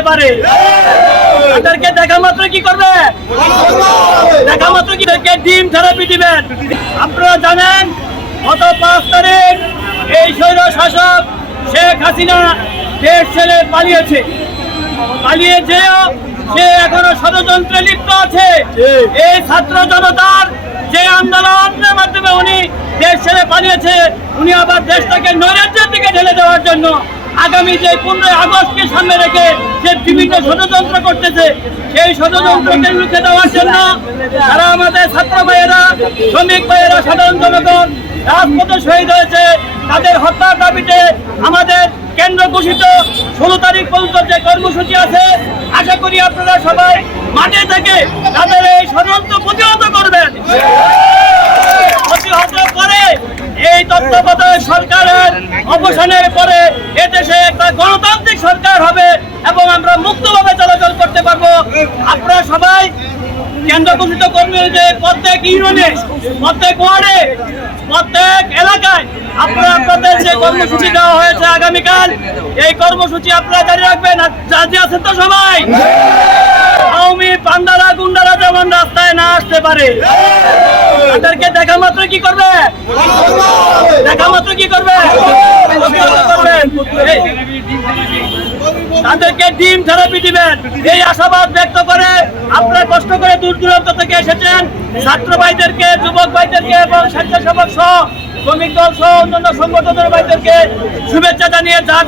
আসতে পারে। তাদেরকে দেখা মাত্র কি করবে? দেখা মাত্র কি তাদেরকে ডিম থেরাপি দিবেন। আপনারা জানেন, গত পাঁচ তারিখ এই স্বৈর শাসক শেখ হাসিনা দেশ ছেড়ে পালিয়েছে। পালিয়ে যেও, সে এখনও ষড়যন্ত্রে লিপ্ত আছে। এই ছাত্র জনতার যে আন্দোলনের মাধ্যমে উনি দেশ ছেড়ে পালিয়েছে, উনি আবার দেশটাকে নৈরাজ্যের দিকে ঢেলে দেওয়ার জন্য আগামী যে পনেরোই আগস্টকে সামনে রেখে যে বিভিন্ন ষড়যন্ত্র করতেছে, সেই ষড়যন্ত্রকে রুখে দেওয়ার জন্য তারা আমাদের ছাত্র ভাইয়েরা, শ্রমিক ভাইয়েরা, সাধারণ জনগণ, রাজপথে শহীদ হয়েছে। তাদের হত্যার দাবিতে আমাদের কেন্দ্র ঘোষিত ষোলো তারিখ পর্যন্ত যে কর্মসূচি আছে, আশা করি আপনারা সবাই মাঠে থেকে তাদের এই ষড়যন্ত্র প্রতিহত করবেন। প্রতিহত করে এই তত্ত্বাবধায়ক সরকারের অবসানের পরে এদেশে একটা গণতান্ত্রিক সরকার হবে এবং আমরা মুক্তভাবে চলাচল করতে পারব। আপনারা সবাই কেন্দ্র ঘোষিত কর্মী যে প্রত্যেক ইউনিয়নে, প্রত্যেক ওয়ার্ডে, প্রত্যেক এলাকায় আপনারা আপনাদের যে কর্মসূচি দেওয়া হয়েছে আগামীকাল, এই কর্মসূচি আপনারা জারি রাখবেন। রাজি আছেন তো সবাই? পান্ডারা, গুন্ডারা যেমন রাস্তায় না আসতে পারে, তাদেরকে দেখা মাত্র কি করবে? দেখা মাত্র কি করবে? তাদেরকে ডিম থেরাপি দিবেন। এই আশাবাদ ব্যক্ত করে আপনারা কষ্ট করে দূর দূরান্ত থেকে এসেছেন ছাত্র ভাইদেরকে, যুবক ভাইদেরকে এবং স্বেচ্ছাসেবক সহ শ্রমিক দল সহ অন্যান্য সংগঠনের ভাইদেরকে শুভেচ্ছা জানিয়ে যা